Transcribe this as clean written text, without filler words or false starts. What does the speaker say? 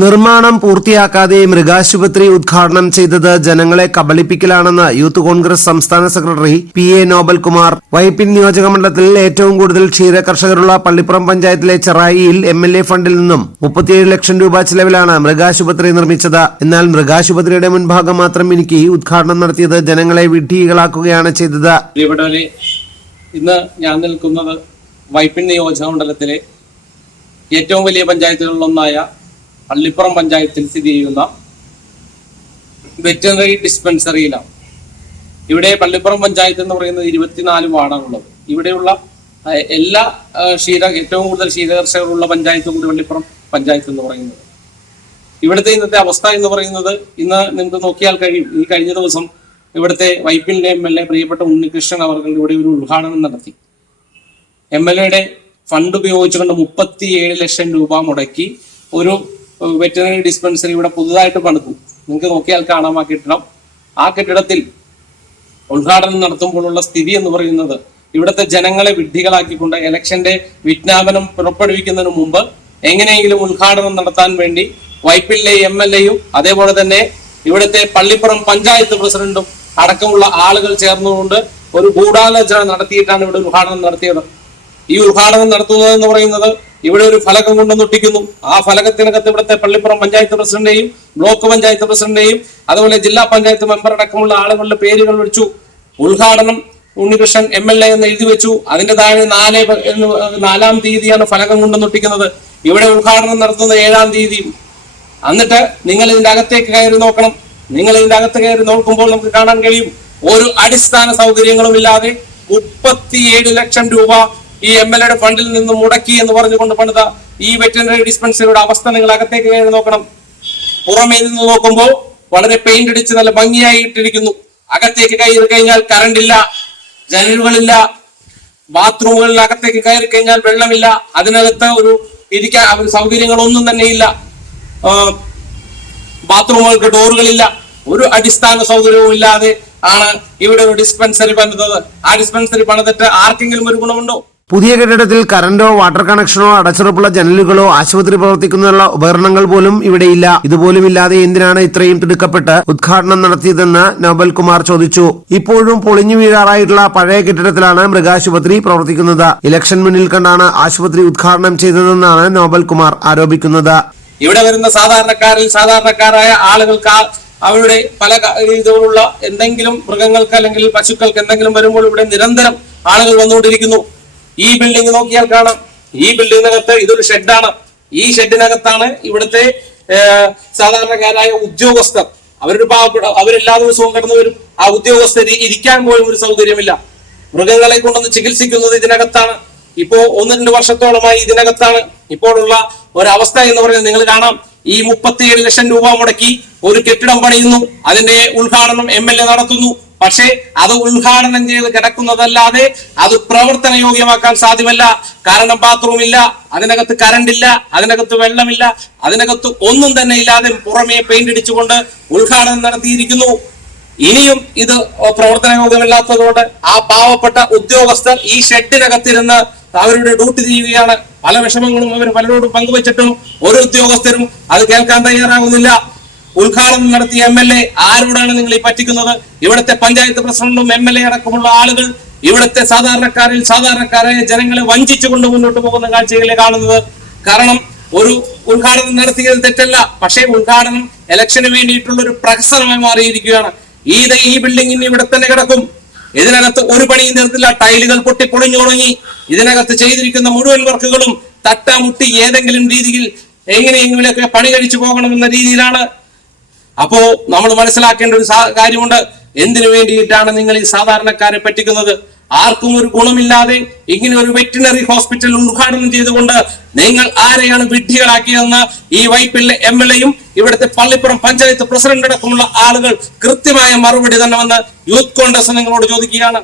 നിർമ്മാണം പൂർത്തിയാക്കാതെ മൃഗാശുപത്രി ഉദ്ഘാടനം ചെയ്തത് ജനങ്ങളെ കബളിപ്പിക്കലാണെന്ന് യൂത്ത് കോൺഗ്രസ് സംസ്ഥാന സെക്രട്ടറി PA നോബൽകുമാർ. വൈപ്പിൻ നിയോജകമണ്ഡലത്തിൽ ഏറ്റവും കൂടുതൽ ക്ഷീരകർഷകരുള്ള പള്ളിപ്പുറം പഞ്ചായത്തിലെ ചെറായിയിൽ MLA ഫണ്ടിൽ നിന്നും 37 ലക്ഷം രൂപ ചെലവിലാണ് മൃഗാശുപത്രി നിർമ്മിച്ചത്. എന്നാൽ മൃഗാശുപത്രിയുടെ മുൻഭാഗം മാത്രം മിനുക്കി ഉദ്ഘാടനം നടത്തിയത് ജനങ്ങളെ വിഡ്ഢികളാക്കുകയാണ് ചെയ്തത്. ഇന്ന് ഞാൻ നിൽക്കുന്നത് വൈപ്പിൻ നിയോജകമണ്ഡലത്തിലെ ഏറ്റവും വലിയ പഞ്ചായത്തുകളിലൊന്നായ പള്ളിപ്പുറം പഞ്ചായത്തിൽ സ്ഥിതി ചെയ്യുന്ന വെറ്ററിനറി ഡിസ്പെൻസറിയിലാണ്. ഇവിടെ പള്ളിപ്പുറം പഞ്ചായത്ത് എന്ന് പറയുന്നത് 24 വാർഡാണുള്ളത്. ഇവിടെയുള്ള എല്ലാ ഏറ്റവും കൂടുതൽ ക്ഷീരകർഷകരുള്ള പഞ്ചായത്ത് കൂടി പള്ളിപ്പുറം പഞ്ചായത്ത് എന്ന് പറയുന്നത്. ഇവിടുത്തെ ഇന്നത്തെ അവസ്ഥ എന്ന് പറയുന്നത് ഇന്ന് നിങ്ങൾക്ക് നോക്കിയാൽ കഴിയും. ഈ കഴിഞ്ഞ ദിവസം ഇവിടുത്തെ വൈപ്പിൻ്റെ MLA പ്രിയപ്പെട്ട ഉണ്ണികൃഷ്ണൻ അവർ ഇവിടെ ഒരു ഉദ്ഘാടനം നടത്തി. MLAയുടെ ഫണ്ട് ഉപയോഗിച്ചുകൊണ്ട് 37 ലക്ഷം രൂപ മുടക്കി ഒരു വെറ്ററിനറി ഡിസ്പെൻസറി ഇവിടെ പുതുതായിട്ട് പണിതു. നിങ്ങൾക്ക് നോക്കിയാൽ കാണാം ആ കെട്ടിടം. ആ കെട്ടിടത്തിൽ ഉദ്ഘാടനം നടത്തുമ്പോഴുള്ള സ്ഥിതി എന്ന് പറയുന്നത് ഇവിടുത്തെ ജനങ്ങളെ വിഡ്ഢികളാക്കിക്കൊണ്ട് ഇലക്ഷന്റെ വിജ്ഞാപനം പുറപ്പെടുവിക്കുന്നതിന് മുമ്പ് എങ്ങനെയെങ്കിലും ഉദ്ഘാടനം നടത്താൻ വേണ്ടി വൈപ്പിലെ MLAയും അതേപോലെ തന്നെ ഇവിടുത്തെ പള്ളിപ്പുറം പഞ്ചായത്ത് പ്രസിഡന്റും അടക്കമുള്ള ആളുകൾ ചേർന്നുകൊണ്ട് ഒരു ഗൂഢാലോചന നടത്തിയിട്ടാണ് ഇവിടെ ഉദ്ഘാടനം നടത്തിയത്. ഈ ഉദ്ഘാടനം നടത്തുന്നത് എന്ന് പറയുന്നത് ഇവിടെ ഒരു ഫലകം കൊണ്ടുവന്നൊട്ടിക്കുന്നു. ആ ഫലകത്തിനകത്ത് ഇവിടുത്തെ പള്ളിപ്പുറം പഞ്ചായത്ത് പ്രസിഡന്റിന്റെയും ബ്ലോക്ക് പഞ്ചായത്ത് പ്രസിഡന്റിന്റെയും അതുപോലെ ജില്ലാ പഞ്ചായത്ത് മെമ്പർ അടക്കമുള്ള ആളുകളുടെ പേരുകൾ വെച്ചു. ഉദ്ഘാടനം ഉണ്ണികൃഷ്ണൻ MLA എന്ന് എഴുതി വെച്ചു. അതിന്റെ താഴെ 4-ാം തീയതിയാണ് ഫലകം കൊണ്ടുവന്നൊട്ടിക്കുന്നത്. ഇവിടെ ഉദ്ഘാടനം നടത്തുന്നത് 7-ാം തീയതിയും. എന്നിട്ട് നിങ്ങൾ ഇതിന്റെ അകത്തേക്ക് കയറി നോക്കണം. നിങ്ങൾ ഇതിന്റെ അകത്ത് കയറി നോക്കുമ്പോൾ നമുക്ക് കാണാൻ കഴിയും ഒരു അടിസ്ഥാന സൗകര്യങ്ങളും ഇല്ലാതെ 37 ലക്ഷം രൂപ ഈ MLAയുടെ ഫണ്ടിൽ നിന്ന് മുടക്കി എന്ന് പറഞ്ഞുകൊണ്ട് പണിത ഈ വെറ്ററിനറി ഡിസ്പെൻസറിയുടെ അവസ്ഥ നിങ്ങൾ അകത്തേക്ക് കയറി നോക്കണം. പുറമേ നിന്ന് നോക്കുമ്പോൾ വളരെ പെയിന്റ് അടിച്ച് നല്ല ഭംഗിയായി ഇട്ടിരിക്കുന്നു. അകത്തേക്ക് കയറി കഴിഞ്ഞാൽ കറണ്ട് ഇല്ല, ജനലുകളില്ല, ബാത്റൂമുകളിൽ അകത്തേക്ക് കയറി കഴിഞ്ഞാൽ വെള്ളമില്ല, അതിനകത്ത് ഇരിക്കാൻ സൗകര്യങ്ങളൊന്നും തന്നെ ഇല്ല, ബാത്റൂമുകൾക്ക് ഡോറുകളില്ല, ഒരു അടിസ്ഥാന സൗകര്യവും ഇല്ലാതെ ആണ് ഇവിടെ ഒരു ഡിസ്പെൻസറി പണിതത്. ആ ഡിസ്പെൻസറി പണിതിട്ട് ആർക്കെങ്കിലും ഒരു ഗുണമുണ്ടോ? പുതിയ കെട്ടിടത്തിൽ കറന്റോ വാട്ടർ കണക്ഷനോ അടച്ചുറപ്പുള്ള ജനലുകളോ ആശുപത്രി പ്രവർത്തിക്കുന്നതിനുള്ള ഉപകരണങ്ങൾ പോലും ഇവിടെയില്ല. ഇതുപോലും ഇല്ലാതെ എന്തിനാണ് ഇത്രയും തിടുക്കപ്പെട്ട് ഉദ്ഘാടനം നടത്തിയതെന്ന് നോബൽകുമാർ ചോദിച്ചു. ഇപ്പോഴും പൊളിഞ്ഞു വീഴാറായിട്ടുള്ള പഴയ കെട്ടിടത്തിലാണ് മൃഗാശുപത്രി പ്രവർത്തിക്കുന്നത്. ഇലക്ഷൻ മുന്നിൽ കണ്ടാണ് ആശുപത്രി ഉദ്ഘാടനം ചെയ്തതെന്നാണ് നോബൽകുമാർ ആരോപിക്കുന്നത്. ഇവിടെ വരുന്ന സാധാരണക്കാരായ ആളുകൾക്ക് അവരുടെ പല രീതിയിലുള്ള എന്തെങ്കിലും മൃഗങ്ങൾക്ക് അല്ലെങ്കിൽ പശുക്കൾക്ക് എന്തെങ്കിലും വരുമ്പോൾ ഇവിടെ നിരന്തരം ആളുകൾ വന്നുകൊണ്ടിരിക്കുന്നു. ഈ ബിൽഡിംഗ് നോക്കിയാൽ കാണാം. ഈ ബിൽഡിങ്ങിനകത്ത് ഇതൊരു ഷെഡാണ്. ഈ ഷെഡിനകത്താണ് ഇവിടുത്തെ സാധാരണക്കാരായ ഉദ്യോഗസ്ഥർ. അവരെല്ലാ ദിവസവും കടന്നു വരും. ആ ഉദ്യോഗസ്ഥർ ഇരിക്കാൻ പോലും ഒരു സൗകര്യമില്ല. മൃഗങ്ങളെ കൊണ്ടൊന്ന് ചികിത്സിക്കുന്നത് ഇതിനകത്താണ്. ഇപ്പോ 1-2 വർഷത്തോളമായി ഇതിനകത്താണ് ഇപ്പോഴുള്ള ഒരവസ്ഥ എന്ന് പറയുന്നത് നിങ്ങൾ കാണാം. ഈ 37 ലക്ഷം രൂപ മുടക്കി ഒരു കെട്ടിടം പണിയുന്നു. അതിന്റെ ഉദ്ഘാടനം MLA നടത്തുന്നു. പക്ഷേ അത് ഉദ്ഘാടനം ചെയ്ത് കിടക്കുന്നതല്ലാതെ അത് പ്രവർത്തന യോഗ്യമാക്കാൻ സാധ്യമല്ല. കാരണം ബാത്റൂം ഇല്ല, അതിനകത്ത് കറണ്ട് ഇല്ല, അതിനകത്ത് വെള്ളമില്ല, അതിനകത്ത് ഒന്നും തന്നെ ഇല്ലാതെ പുറമേ പെയിന്റ് അടിച്ചുകൊണ്ട് ഉദ്ഘാടനം നടത്തിയിരിക്കുന്നു. ഇനിയും ഇത് പ്രവർത്തന യോഗ്യമല്ലാത്തതുകൊണ്ട് ആ പാവപ്പെട്ട ഉദ്യോഗസ്ഥർ ഈ ഷെഡിനകത്തിരുന്ന് അവരുടെ ഡ്യൂട്ടി ചെയ്യുകയാണ്. പല വിഷമങ്ങളും അവർ പലരോടും പങ്കുവച്ചിട്ടും ഒരു ഉദ്യോഗസ്ഥരും അത് കേൾക്കാൻ തയ്യാറാകുന്നില്ല. ഉദ്ഘാടനം നടത്തിയ MLA ആരോടാണ് നിങ്ങൾ ഈ പറ്റിക്കുന്നത്? ഇവിടുത്തെ പഞ്ചായത്ത് പ്രസിഡന്റും MLA അടക്കമുള്ള ആളുകൾ ഇവിടുത്തെ സാധാരണക്കാരായ ജനങ്ങളെ വഞ്ചിച്ചുകൊണ്ട് മുന്നോട്ട് പോകുന്ന കാഴ്ചകളെ കാണുന്നത്. കാരണം ഒരു ഉദ്ഘാടനം നടത്തിയത് തെറ്റല്ല, പക്ഷേ ഉദ്ഘാടനം ഇലക്ഷന് വേണ്ടിയിട്ടുള്ള ഒരു പ്രഹസനമായി മാറിയിരിക്കുകയാണ്. ഈ ബിൽഡിംഗിന് ഇവിടെ തന്നെ കിടക്കും. ഇതിനകത്ത് ഒരു പണിയും തീർത്തില്ല. ടൈലുകൾ പൊട്ടി പൊളിഞ്ഞു തുടങ്ങി. ഇതിനകത്ത് ചെയ്തിരിക്കുന്ന മുഴുവൻ വർക്കുകളും തട്ടാമുട്ടി ഏതെങ്കിലും രീതിയിൽ എങ്ങനെയെങ്കിലൊക്കെ പണി കഴിച്ചു പോകണമെന്ന രീതിയിലാണ്. അപ്പോ നമ്മൾ മനസ്സിലാക്കേണ്ട ഒരു കാര്യമുണ്ട്. എന്തിനു വേണ്ടിയിട്ടാണ് നിങ്ങൾ ഈ സാധാരണക്കാരെ പറ്റിക്കുന്നത്? ആർക്കും ഒരു ഗുണമില്ലാതെ ഇങ്ങനെ ഒരു വെറ്റിനറി ഹോസ്പിറ്റൽ ഉദ്ഘാടനം ചെയ്തുകൊണ്ട് നിങ്ങൾ ആരെയാണ് വിഡ്ഢികളാക്കിയതെന്ന് ഈ വൈപ്പിലെ MLAയും ഇവിടുത്തെ പള്ളിപ്പുറം പഞ്ചായത്ത് പ്രസിഡന്റ് അടക്കമുള്ള ആളുകൾ കൃത്യമായ മറുപടി തരണമെന്ന് യൂത്ത് കോൺഗ്രസ് നിങ്ങളോട് ചോദിക്കുകയാണ്.